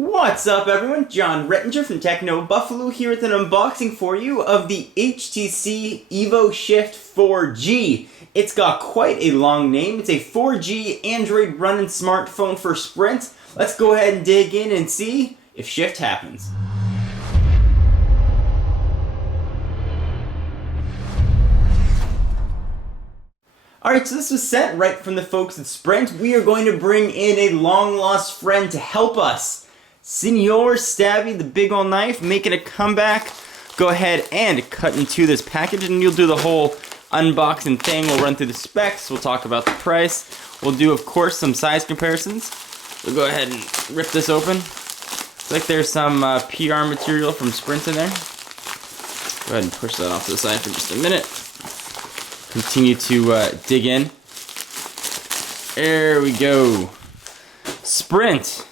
What's up everyone, John Rettinger from Techno Buffalo here with an unboxing for you of the HTC Evo Shift 4G. It's got quite a long name. It's a 4G Android running smartphone for Sprint. Let's go ahead and dig in and see if Shift happens. Alright, so this was sent right from the folks at Sprint. We are going to bring in a long-lost friend to help us. Senor Stabby, the big ol' knife, making a comeback. Go ahead and cut into this package and you'll do the whole unboxing thing. We'll run through the specs, we'll talk about the price. We'll do, of course, some size comparisons. We'll go ahead and rip this open. Looks like there's some PR material from Sprint in there. Go ahead and push that off to the side for just a minute. Continue to dig in. There we go. Sprint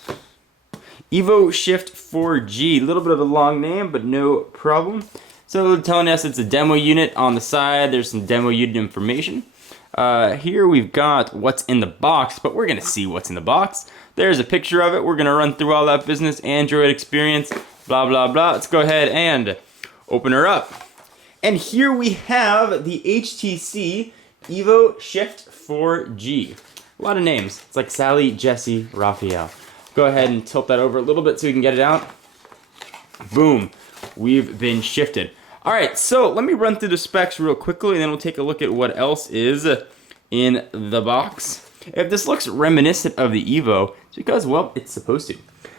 Evo Shift 4G. A little bit of a long name, but no problem. So they're telling us it's a demo unit on the side. There's some demo unit information. Here we've got what's in the box, but we're going to see what's in the box. There's a picture of it. We're going to run through all that business, Android experience, blah, blah, blah. Let's go ahead and open her up. And here we have the HTC Evo Shift 4G. A lot of names. It's like Sally, Jesse, Raphael. Go ahead and tilt that over a little bit so we can get it out. Boom. We've been shifted. Alright, so let me run through the specs real quickly and then we'll take a look at what else is in the box. If this looks reminiscent of the Evo, it's because, well, it's supposed to.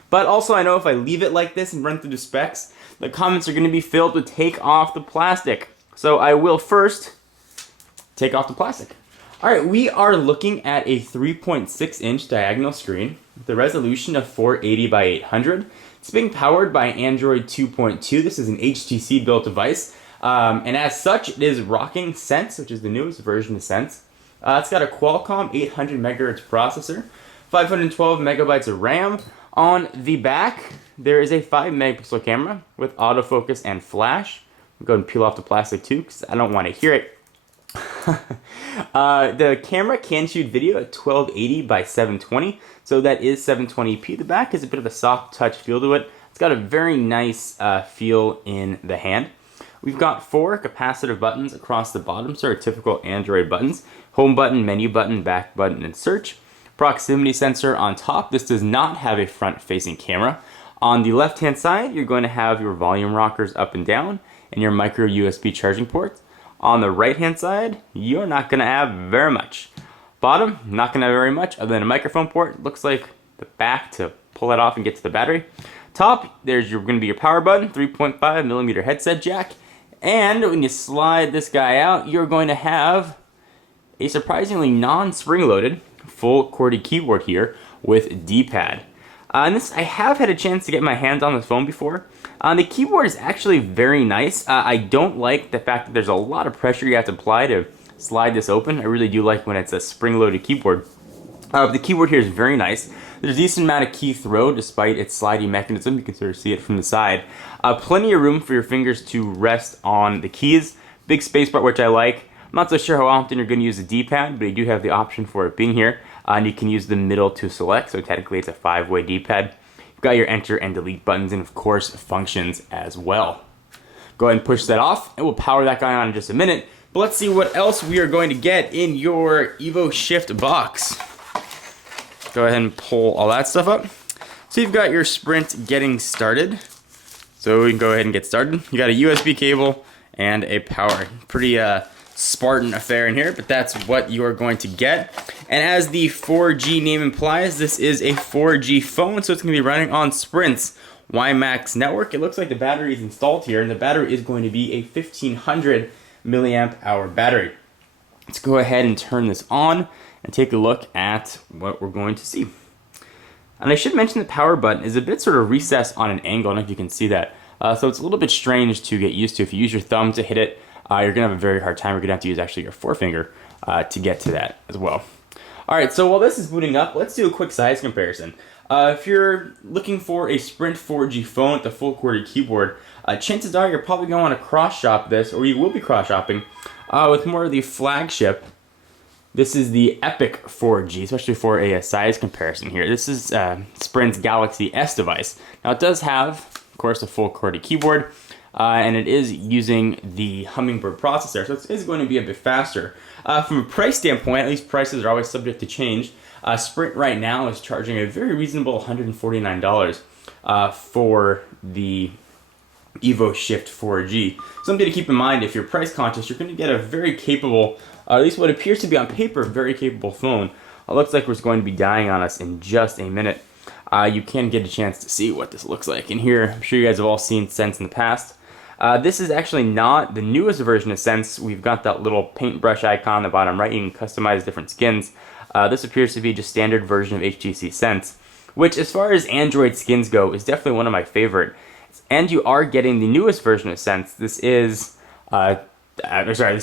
But also I know if I leave it like this and run through the specs, the comments are going to be filled with take off the plastic. So I will first take off the plastic. Alright, we are looking at a 3.6 inch diagonal screen with a resolution of 480 by 800. It's being powered by Android 2.2. This is an HTC built device. And as such, it is rocking Sense, which is the newest version of Sense. It's got a Qualcomm 800 MHz processor, 512 megabytes of RAM. On the back, there is a 5 megapixel camera with autofocus and flash. I'm going to peel off the plastic too because I don't want to hear it. The camera can shoot video at 1280 by 720, so that is 720p. The back has a bit of a soft touch feel to it. It's got a very nice feel in the hand. We've got 4 capacitive buttons across the bottom, so our typical Android buttons. Home button, menu button, back button, and search. Proximity sensor on top. This does not have a front-facing camera. On the left-hand side, you're going to have your volume rockers up and down and your micro USB charging port. On the right-hand side, you're not going to have very much. Bottom, not going to have very much other than a microphone port. Looks like the back to pull it off and get to the battery. Top, there's going to be your power button, 3.5 millimeter headset jack. And when you slide this guy out, you're going to have a surprisingly non-spring-loaded full QWERTY keyboard here with D-pad. And this, I have had a chance to get my hands on this phone before. The keyboard is actually very nice. I don't like the fact that there's a lot of pressure you have to apply to slide this open. I really do like when it's a spring-loaded keyboard. The keyboard here is very nice. There's a decent amount of key throw despite its sliding mechanism. You can sort of see it from the side. Plenty of room for your fingers to rest on the keys. Big spacebar, which I like. I'm not so sure how often you're going to use the D-pad, but you do have the option for it being here. And you can use the middle to select, so technically it's a 5-way D-pad. You've got your enter and delete buttons and of course functions as well. Go ahead and push that off and we'll power that guy on in just a minute. But let's see what else we are going to get in your Evo Shift box. Go ahead and pull all that stuff up. So you've got your Sprint getting started. So we can go ahead and get started. You got a USB cable and a power. Pretty Spartan affair in here, but that's what you're going to get. And as the 4G name implies, this is a 4G phone, so it's going to be running on Sprint's WiMAX network. It looks like the battery is installed here, and the battery is going to be a 1500 milliamp hour battery. Let's go ahead and turn this on and take a look at what we're going to see. And I should mention the power button is a bit sort of recessed on an angle. I don't know if you can see that. So it's a little bit strange to get used to. If you use your thumb to hit it, you're going to have a very hard time. You're going to have to use actually your forefinger to get to that as well. Alright, so while this is booting up, let's do a quick size comparison. If you're looking for a Sprint 4G phone with the full QWERTY keyboard, chances are you're probably going to want to cross-shop this, or you will be cross-shopping, with more of the flagship This is the Epic 4G, especially for a size comparison here. This is Sprint's Galaxy S device. Now it does have, of course, a full QWERTY keyboard, and it is using the Hummingbird processor, so it is going to be a bit faster. From a price standpoint, at least prices are always subject to change. Sprint right now is charging a very reasonable $149 for the Evo Shift 4G. Something to keep in mind, if you're price conscious, you're going to get a very capable, at least what appears to be on paper, very capable phone. It looks like it's going to be dying on us in just a minute. You can get a chance to see what this looks like. And here, I'm sure you guys have all seen Sense in the past. This is actually not the newest version of Sense. We've got that little paintbrush icon on the bottom right. You can customize different skins. This appears to be just standard version of HTC Sense, which as far as Android skins go is definitely one of my favorite. And you are getting the newest version of Sense. This is, this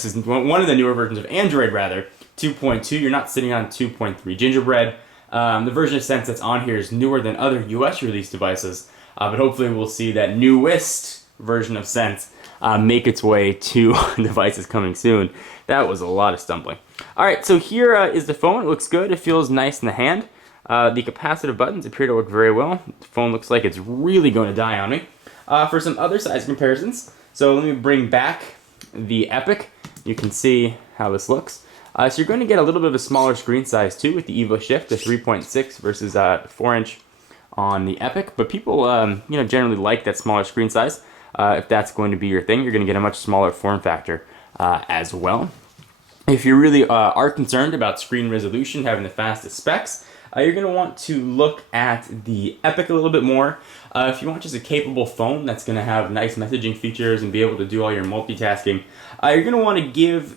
is one of the newer versions of Android, rather, 2.2. You're not sitting on 2.3 Gingerbread. The version of Sense that's on here is newer than other US released devices, but hopefully we'll see that newest version of Sense make its way to devices coming soon. That was a lot of stumbling. Alright, so here is the phone. It looks good. It feels nice in the hand. The capacitive buttons appear to work very well. The phone looks like it's really going to die on me. For some other size comparisons, so let me bring back the Epic. You can see how this looks. So you're going to get a little bit of a smaller screen size too with the Evo Shift, the 3.6 versus 4-inch on the Epic. But people, generally like that smaller screen size. If that's going to be your thing, you're going to get a much smaller form factor as well. If you really are concerned about screen resolution, having the fastest specs, you're going to want to look at the Epic a little bit more. If you want just a capable phone that's going to have nice messaging features and be able to do all your multitasking, you're going to want to give